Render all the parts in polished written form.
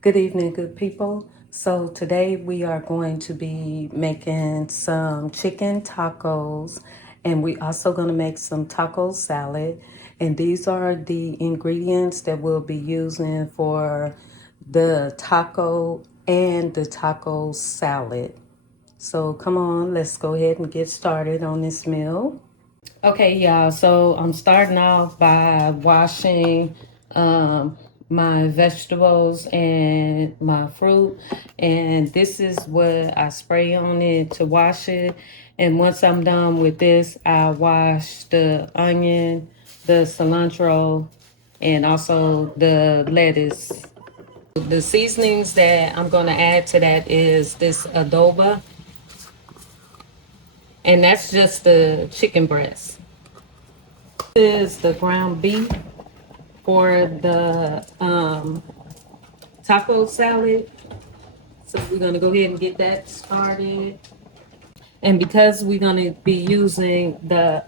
Good evening, good people. So today we are going to be making some chicken tacos, and we also going to make some taco salad. And these are the ingredients that we'll be using for the taco and the taco salad. So come on, let's go ahead and get started on this meal. Okay, y'all. So I'm starting off by washing my vegetables and my fruit. And this is what I spray on it to wash it. And once I'm done with this, I wash the onion, the cilantro, and also the lettuce. The seasonings that I'm going to add to that is this adobo, and that's just the chicken breast. This is the ground beef for the taco salad. So we're gonna go ahead and get that started. And because we're gonna be using the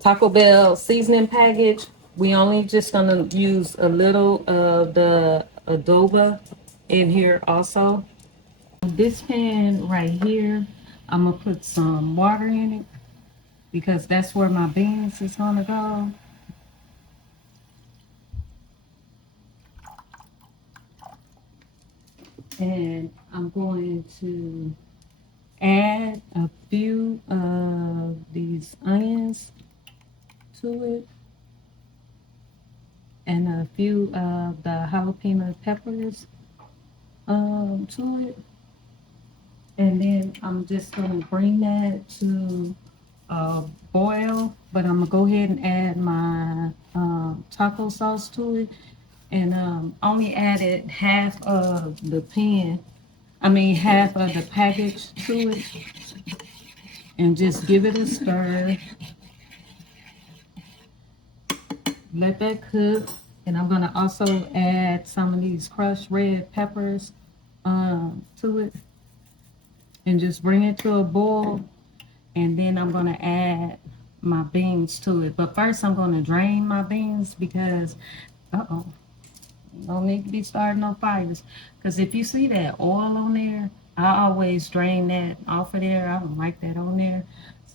Taco Bell seasoning package, we only just gonna use a little of the adobo in here also. This pan right here, I'm gonna put some water in it because that's where my beans is gonna go. And I'm going to add a few of these onions to it and a few of the jalapeno peppers to it. And then I'm just going to bring that to boil, but I'm going to go ahead and add my taco sauce to it. And only added half of the half of the package to it. And just give it a stir. Let that cook. And I'm going to also add some of these crushed red peppers to it and just bring it to a boil. And then I'm going to add my beans to it. But first I'm going to drain my beans because, no need to be starting no fires. Because if you see that oil on there, I always drain that off of there. I don't like that on there.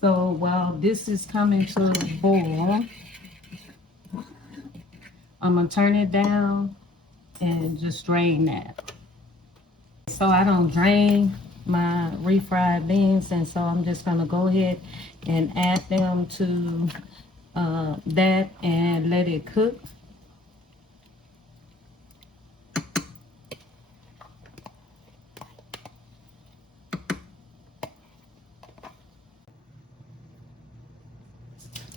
So while this is coming to a boil, I'm going to turn it down and just drain that. So I don't drain my refried beans, and so I'm just gonna go ahead and add them to that and let it cook.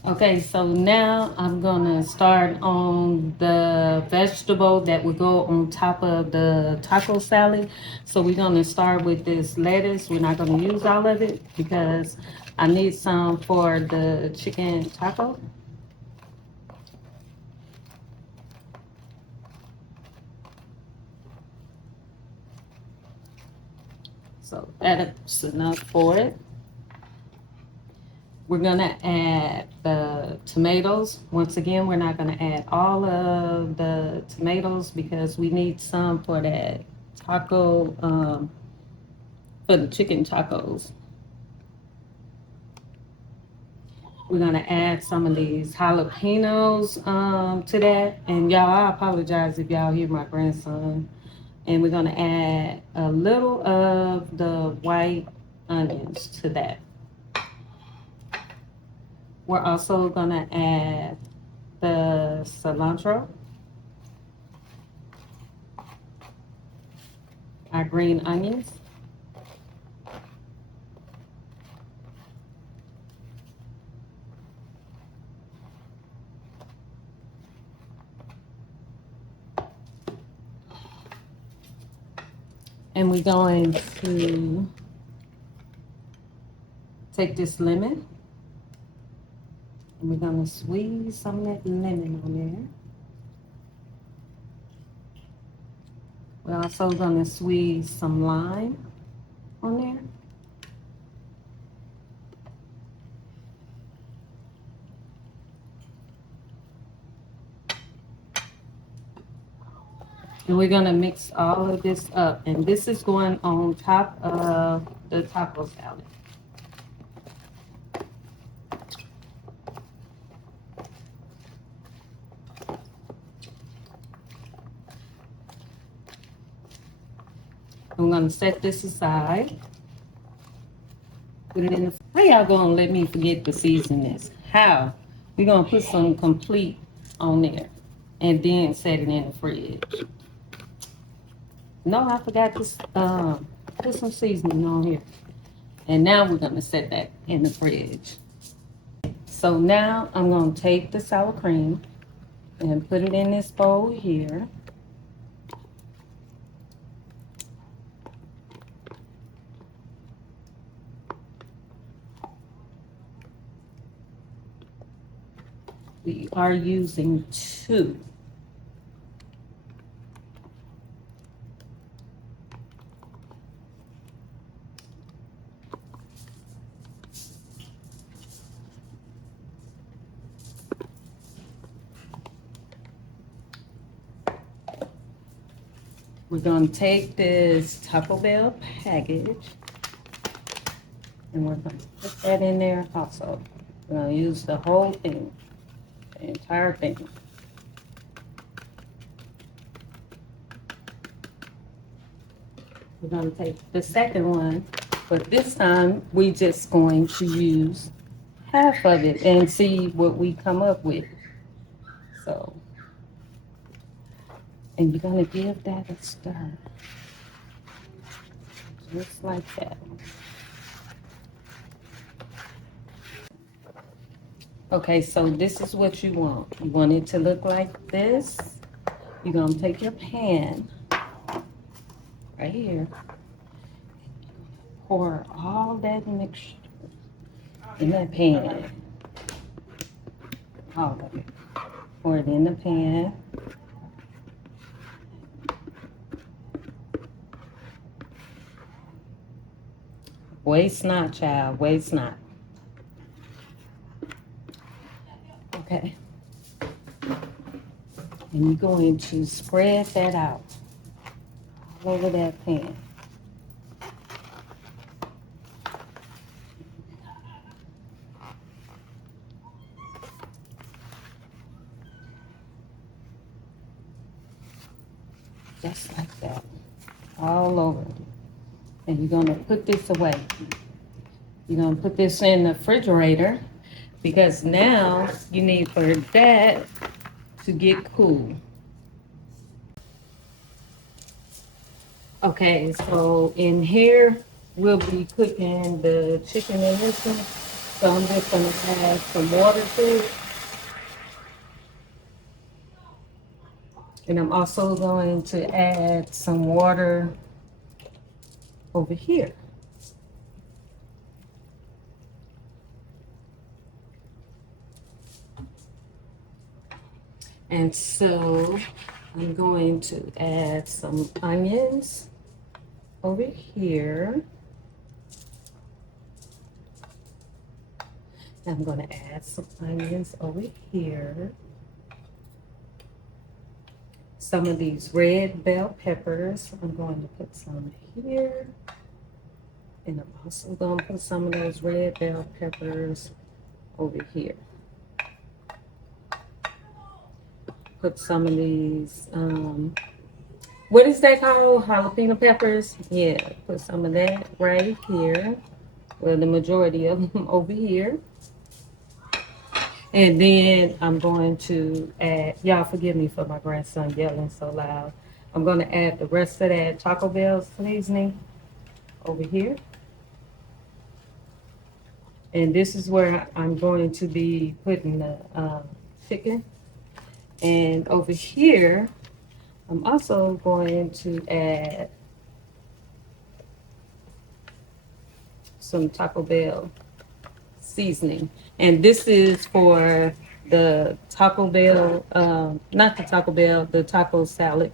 Okay, so now I'm gonna start on the vegetable that will go on top of the taco salad. So we're gonna start with this lettuce. We're not gonna use all of it because I need some for the chicken taco. So that's enough for it. We're gonna add the tomatoes. Once again, we're not gonna add all of the tomatoes because we need some for that taco, for the chicken tacos. We're gonna add some of these jalapenos to that. And y'all, I apologize if y'all hear my grandson. And we're gonna add a little of the white onions to that. We're also gonna add the cilantro, our green onions, and we're going to take this lemon and we're going to squeeze some of that lemon on there. We're also going to squeeze some lime on there. And we're gonna mix all of this up. And this is going on top of the taco salad. I'm gonna set this aside. Put it in the. How y'all gonna let me forget to season this? How? We're gonna put some complete on there, and then set it in the fridge. No, I forgot to put some seasoning on here, and now we're gonna set that in the fridge. So now I'm gonna take the sour cream and put it in this bowl here. We are using 2. We're going to take this Taco Bell package and we're going to put that in there also. We're going to use the whole thing, the entire thing. We're going to take the second one, but this time we just going to use half of it and see what we come up with. So, and you're going to give that a stir. Just like that. Okay, so this is what you want. You want it to look like this. You're going to take your pan right here. Pour all that mixture in that pan. All of it. Pour it in the pan. Waste not, child. Waste not. Okay. And you're going to spread that out all over that pan. Just like that. All over. And you're going to put this away. You're going to put this in the refrigerator because now you need for that to get cool. Okay, so in here we'll be cooking the chicken in this one. So I'm just going to add some water to it. And I'm also going to add some water over here. And so I'm going to add some onions over here. I'm going to add some onions over here. Some of these red bell peppers, I'm going to put some here. And I'm also going to put some of those red bell peppers over here. Put some of these, what is that called? Jalapeno peppers? Yeah, put some of that right here. Well, the majority of them over here. And then I'm going to add, y'all forgive me for my grandson yelling so loud. I'm going to add the rest of that Taco Bell seasoning over here. And this is where I'm going to be putting the chicken. And over here, I'm also going to add some Taco Bell seasoning. And this is for the Taco Bell, not the Taco Bell, the taco salad.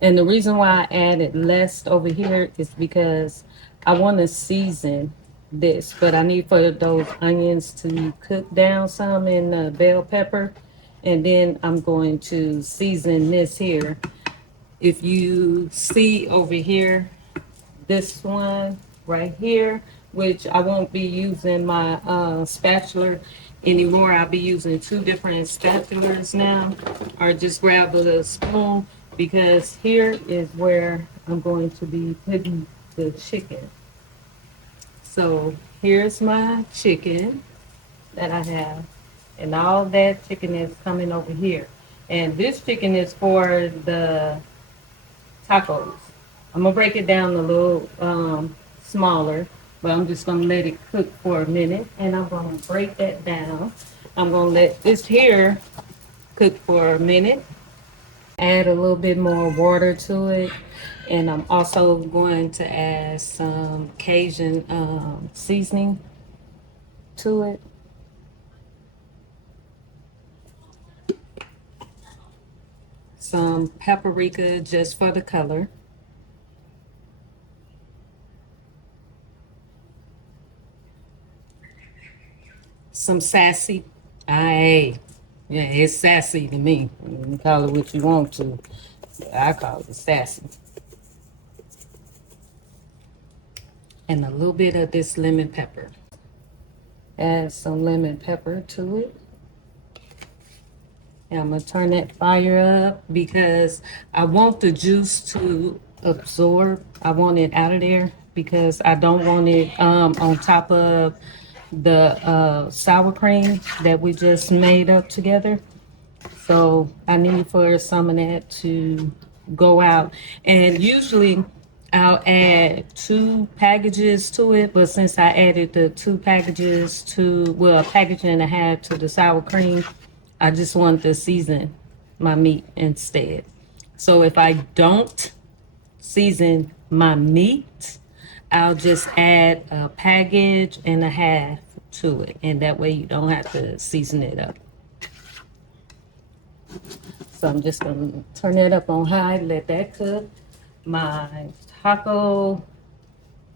And the reason why I added less over here is because I want to season this, but I need for those onions to cook down some in the bell pepper. And then I'm going to season this here. If you see over here, this one right here, which I won't be using my spatula anymore. I'll be using two different spatulas now, or just grab a spoon, because here is where I'm going to be putting the chicken. So here's my chicken that I have, and all that chicken is coming over here. And this chicken is for the tacos. I'm gonna break it down a little smaller, but I'm just gonna let it cook for a minute, and I'm gonna break that down. I'm gonna let this here cook for a minute, add a little bit more water to it, and I'm also going to add some Cajun seasoning to it. Some paprika just for the color. Some sassy. Aye. Yeah, it's sassy to me. You can call it what you want to. I call it sassy. And a little bit of this lemon pepper. Add some lemon pepper to it. And I'm gonna turn that fire up because I want the juice to absorb. I want it out of there because I don't want it on top of the sour cream that we just made up together. So I need for some of that to go out. And usually I'll add two packages to it, but since I added the two packages to, well, a package and a half to the sour cream, I just want to season my meat instead. So if I don't season my meat, I'll just add a package and a half to it. And that way you don't have to season it up. So I'm just gonna turn that up on high, let that cook. My taco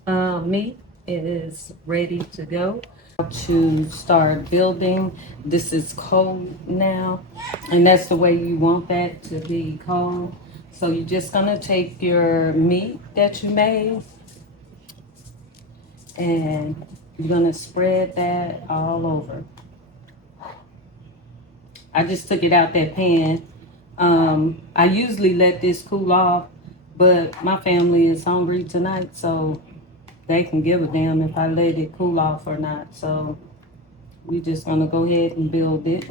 meat is ready to go. To start building. This is cold now, and that's the way you want that to be, cold. So you're just gonna take your meat that you made and you're gonna spread that all over. I just took it out that pan. I usually let this cool off, but my family is hungry tonight, so they can give a damn if I let it cool off or not. So we just gonna go ahead and build it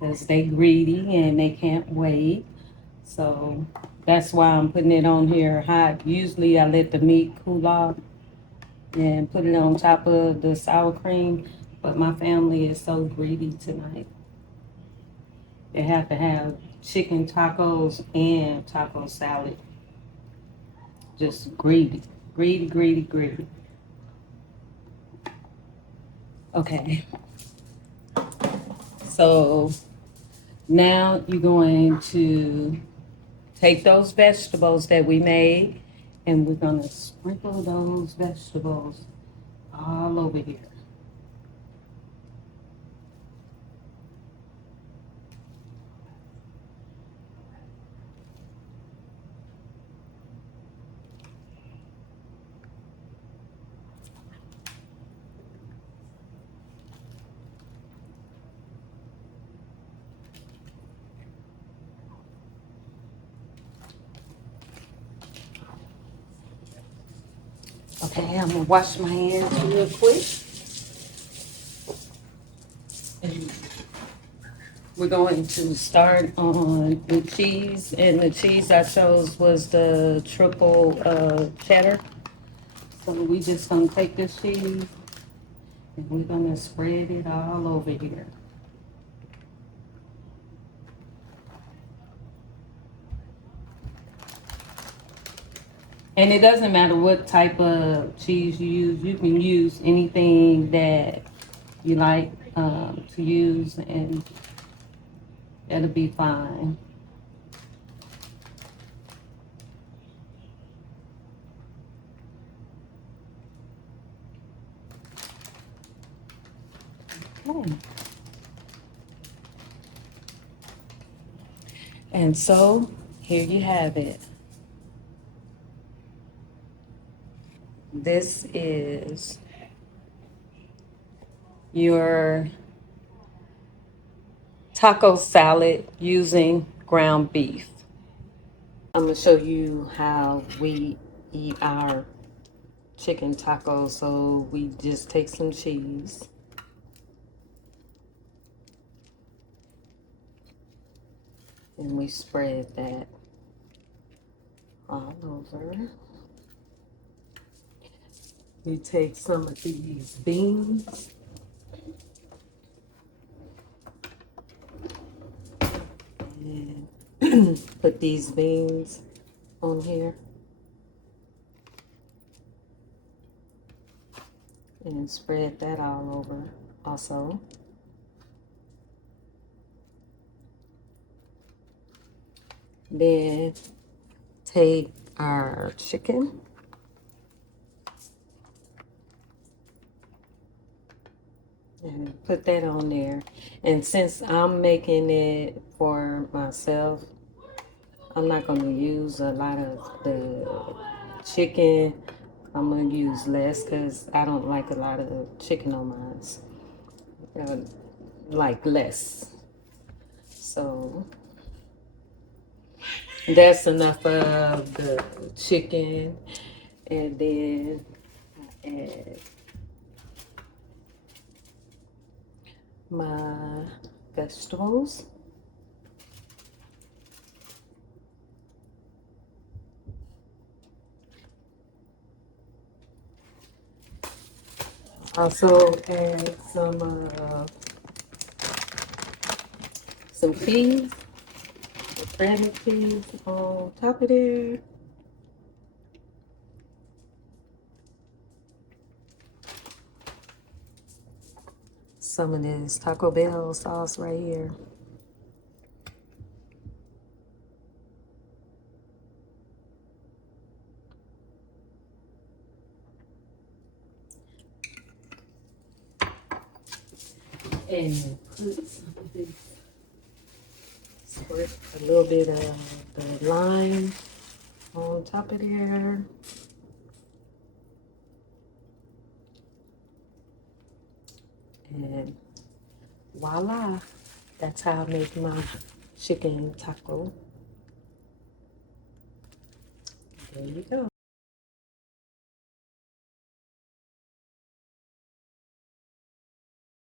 because they greedy and they can't wait. So that's why I'm putting it on here hot. Usually I let the meat cool off and put it on top of the sour cream, but my family is so greedy tonight. They have to have chicken tacos and taco salad. Just greedy, greedy, greedy, greedy. Okay, so now you're going to take those vegetables that we made and we're gonna sprinkle those vegetables all over here. Okay, I'm gonna wash my hands real quick. And we're going to start on the cheese, and the cheese I chose was the triple cheddar. So we just gonna take this cheese and we're gonna spread it all over here. And it doesn't matter what type of cheese you use. You can use anything that you like to use, and that'll be fine. Okay. And so here you have it. This is your taco salad using ground beef. I'm gonna show you how we eat our chicken tacos. So we just take some cheese. And we spread that all over. We take some of these beans and put these beans on here and spread that all over also. Then take our chicken and put that on there. And since I'm making it for myself, I'm not going to use a lot of the chicken. I'm going to use less because I don't like a lot of chicken on mine. Like less. So that's enough of the chicken. And then I add my vegetables. Also add some peas, shredded peas on top of there. Some of this Taco Bell sauce right here. And put some of this, squirt a little bit of the lime on top of there. And voila, that's how I make my chicken taco. There you go.